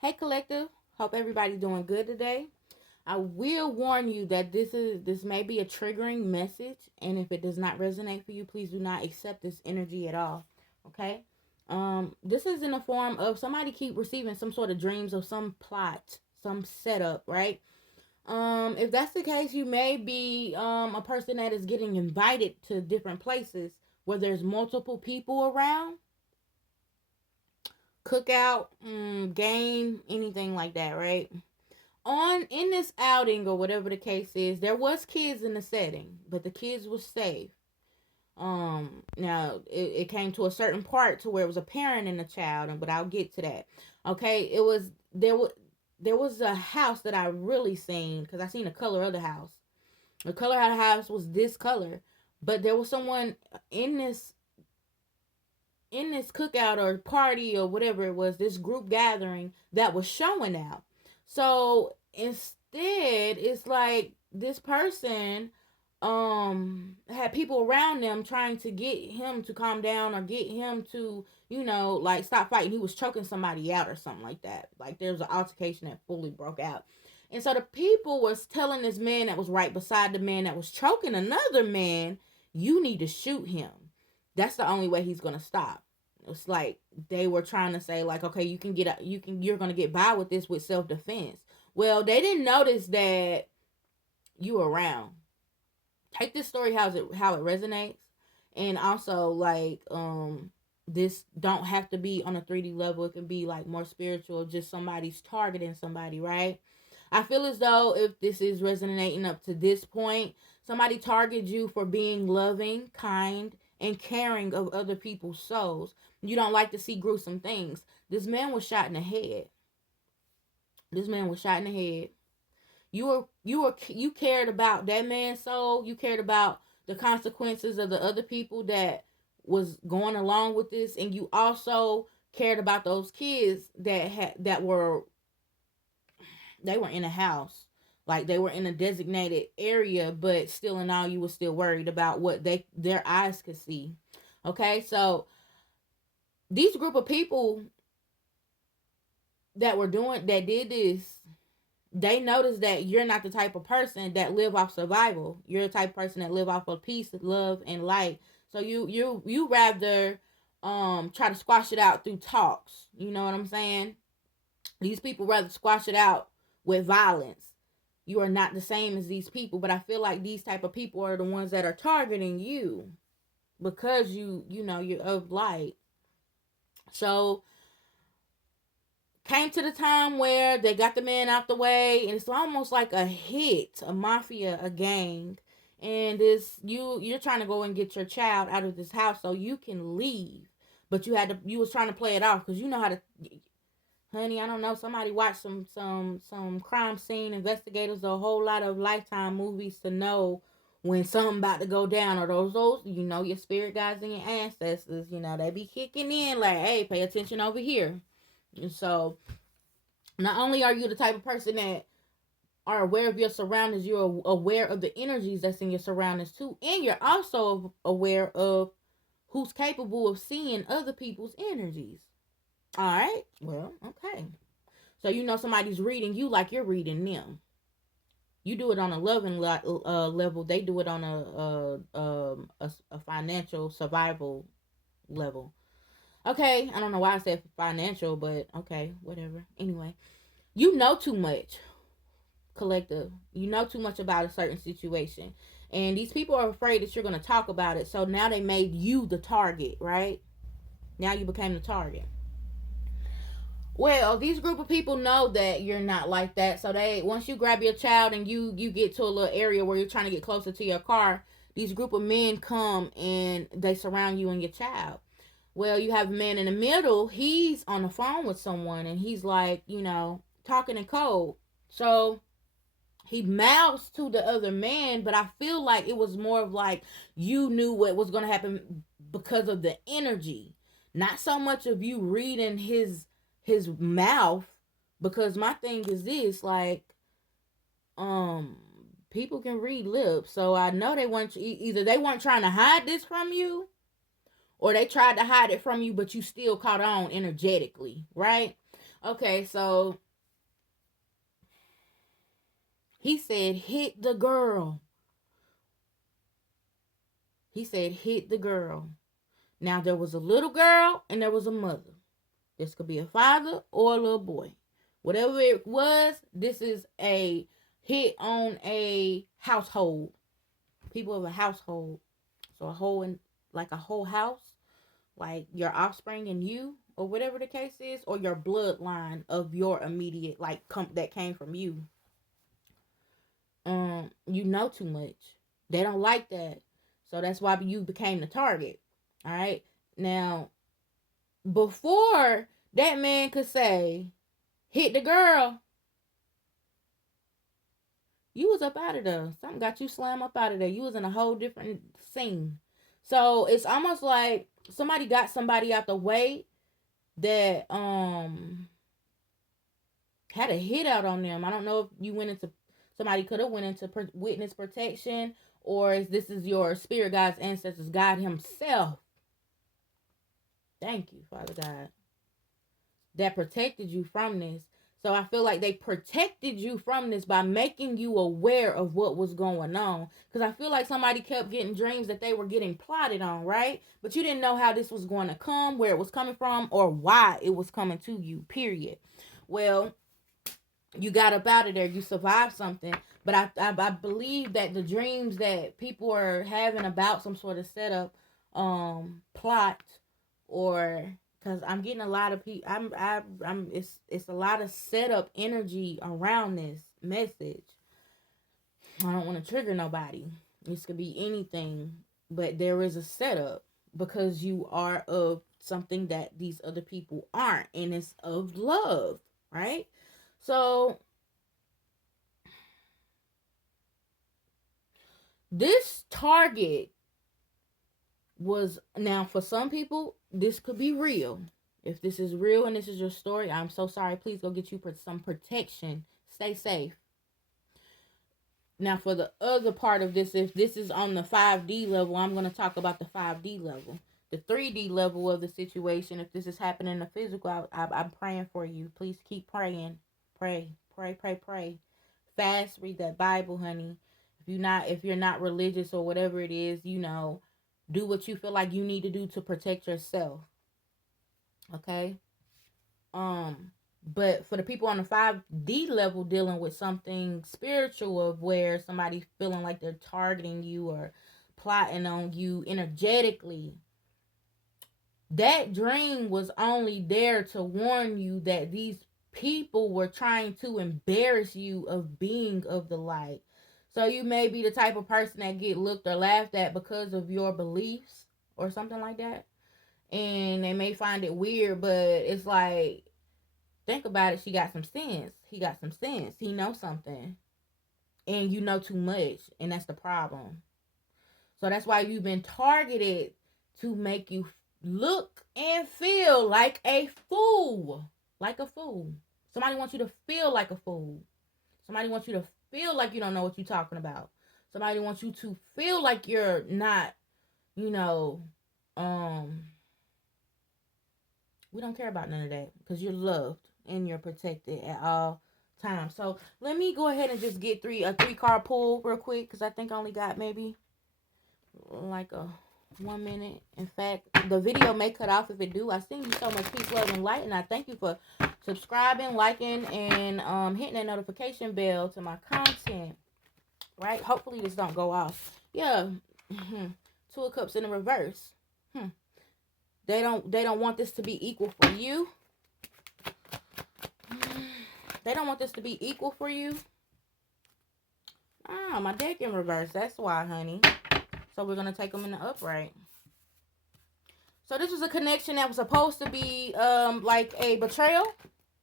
Hey collective, hope everybody's doing good today. I will warn you that this may be a triggering message, and if it does not resonate for you, please do not accept this energy at all. Okay? This is in the form of somebody keep receiving some sort of dreams of some plot, some setup, right? If that's the case, you may be a person that is getting invited to different places where there's multiple people around, cookout, game, anything like that, right? On in this outing or whatever the case is, there was kids in the setting, but the kids was safe. Now it came to a certain part to where it was a parent and a child, but I'll get to that. Okay, there was a house that I really seen because I seen the color of the house. The color of the house was this color, but there was someone in this cookout or party or whatever it was, this group gathering that was showing out. So instead, it's like this person had people around them trying to get him to calm down or get him to, like stop fighting. He was choking somebody out or something like that. Like there was an altercation that fully broke out. And so the people was telling this man that was right beside the man that was choking another man, you need to shoot him. That's the only way he's gonna stop. It's like they were trying to say, like, okay, you're gonna get by with this with self defense. Well, they didn't notice that you were around. Take this story how it resonates, and also like this don't have to be on a 3D level. It can be like more spiritual. Just somebody's targeting somebody, right? I feel as though if this is resonating up to this point, somebody targets you for being loving, kind, and caring of other people's souls. You don't like to see gruesome things. This man was shot in the head. This man was shot in the head. You cared about that man's soul. You cared about the consequences of the other people that was going along with this, and you also cared about those kids that were they were in a house, like they were in a designated area, but still in all you were still worried about what their eyes could see. Okay, so these group of people that did this, they noticed that you're not the type of person that live off survival. You're the type of person that live off of peace, love, and light. So you rather try to squash it out through talks. You know what I'm saying? These people rather squash it out with violence. You are not the same as these people, but I feel like these type of people are the ones that are targeting you because you're of light. So came to the time where they got the man out the way, and it's almost like a hit, a mafia, a gang, and this you're trying to go and get your child out of this house so you can leave, but you was trying to play it off because you know how to. Honey, I don't know. Somebody watched some crime scene investigators, a whole lot of Lifetime movies to know when something about to go down, or those your spirit guides and your ancestors, they be kicking in like, hey, pay attention over here. And so not only are you the type of person that are aware of your surroundings, you're aware of the energies that's in your surroundings too, and you're also aware of who's capable of seeing other people's energies. All right. Well, okay. So somebody's reading you like you're reading them. You do it on a loving level. They do it on a financial survival level. Okay, I don't know why I said financial, but okay, whatever. Anyway, you know too much, collective. You know too much about a certain situation, and these people are afraid that you're going to talk about it. So now they made you the target, right? Now you became the target. Well, these group of people know that you're not like that. So they once you grab your child and you get to a little area where you're trying to get closer to your car, these group of men come and they surround you and your child. Well, you have a man in the middle. He's on the phone with someone and he's like, talking in code. So he mouths to the other man, but I feel like it was more of like you knew what was going to happen because of the energy, not so much of you reading his mouth. Because my thing is this, like, people can read lips, so I know they weren't either they weren't trying to hide this from you, or they tried to hide it from you, but you still caught on energetically, right? Okay, so he said, hit the girl. He said, hit the girl. Now, there was a little girl and there was a mother. This could be a father or a little boy. Whatever it was, this is a hit on a household. People of a household. So a whole, like a whole house, like your offspring and you, or whatever the case is, or your bloodline of your immediate, like, that came from you. You know too much. They don't like that. So that's why you became the target. All right. Now, before that man could say, hit the girl, you was up out of there. Something got you slammed up out of there. You was in a whole different scene. So it's almost like somebody got somebody out the way that had a hit out on them. I don't know if you went into, somebody could have went into witness protection, or if this is your spirit guides, ancestors, God himself. Thank you, Father God, that protected you from this. So I feel like they protected you from this by making you aware of what was going on. Because I feel like somebody kept getting dreams that they were getting plotted on, right? But you didn't know how this was going to come, where it was coming from, or why it was coming to you, period. Well, you got up out of there. You survived something. But I believe that the dreams that people are having about some sort of setup, plot, or because I'm getting a lot of people, it's a lot of setup energy around this message. I don't want to trigger nobody. This could be anything, but there is a setup because you are of something that these other people aren't, and it's of love, right? So this target was, now for some people this could be real. If this is real and this is your story, I'm so sorry. Please go get you some protection. Stay safe. Now for the other part of this, if this is on the 5D level, I'm going to talk about the 5D level. The 3D level of the situation, if this is happening in the physical, I'm praying for you. Please keep praying. Pray. Fast, read that Bible, honey. If you're not religious or whatever it is, do what you feel like you need to do to protect yourself. Okay? But for the people on the 5D level dealing with something spiritual, of where somebody's feeling like they're targeting you or plotting on you energetically, that dream was only there to warn you that these people were trying to embarrass you of being of the light. So you may be the type of person that get looked or laughed at because of your beliefs or something like that. And they may find it weird, but it's like, think about it. She got some sense. He got some sense. He knows something. And you know too much. And that's the problem. So that's why you've been targeted, to make you look and feel like a fool. Like a fool. Somebody wants you to feel like a fool. Somebody wants you to feel like you don't know what you're talking about. Somebody wants you to feel like you're not, we don't care about none of that, because you're loved and you're protected at all times. So let me go ahead and just get a 3-card pull real quick, because I think I only got maybe like a 1 minute. In fact, the video may cut off if it do. I send you so much peace, love, and light, and I thank you for subscribing, liking, and hitting that notification bell to my content. Right? Hopefully this don't go off. Yeah. 2 of Cups in the reverse. They don't want this to be equal for you. They don't want this to be equal for you. Ah, my deck in reverse. That's why, honey. So we're going to take them in the upright. So this was a connection that was supposed to be like a betrayal.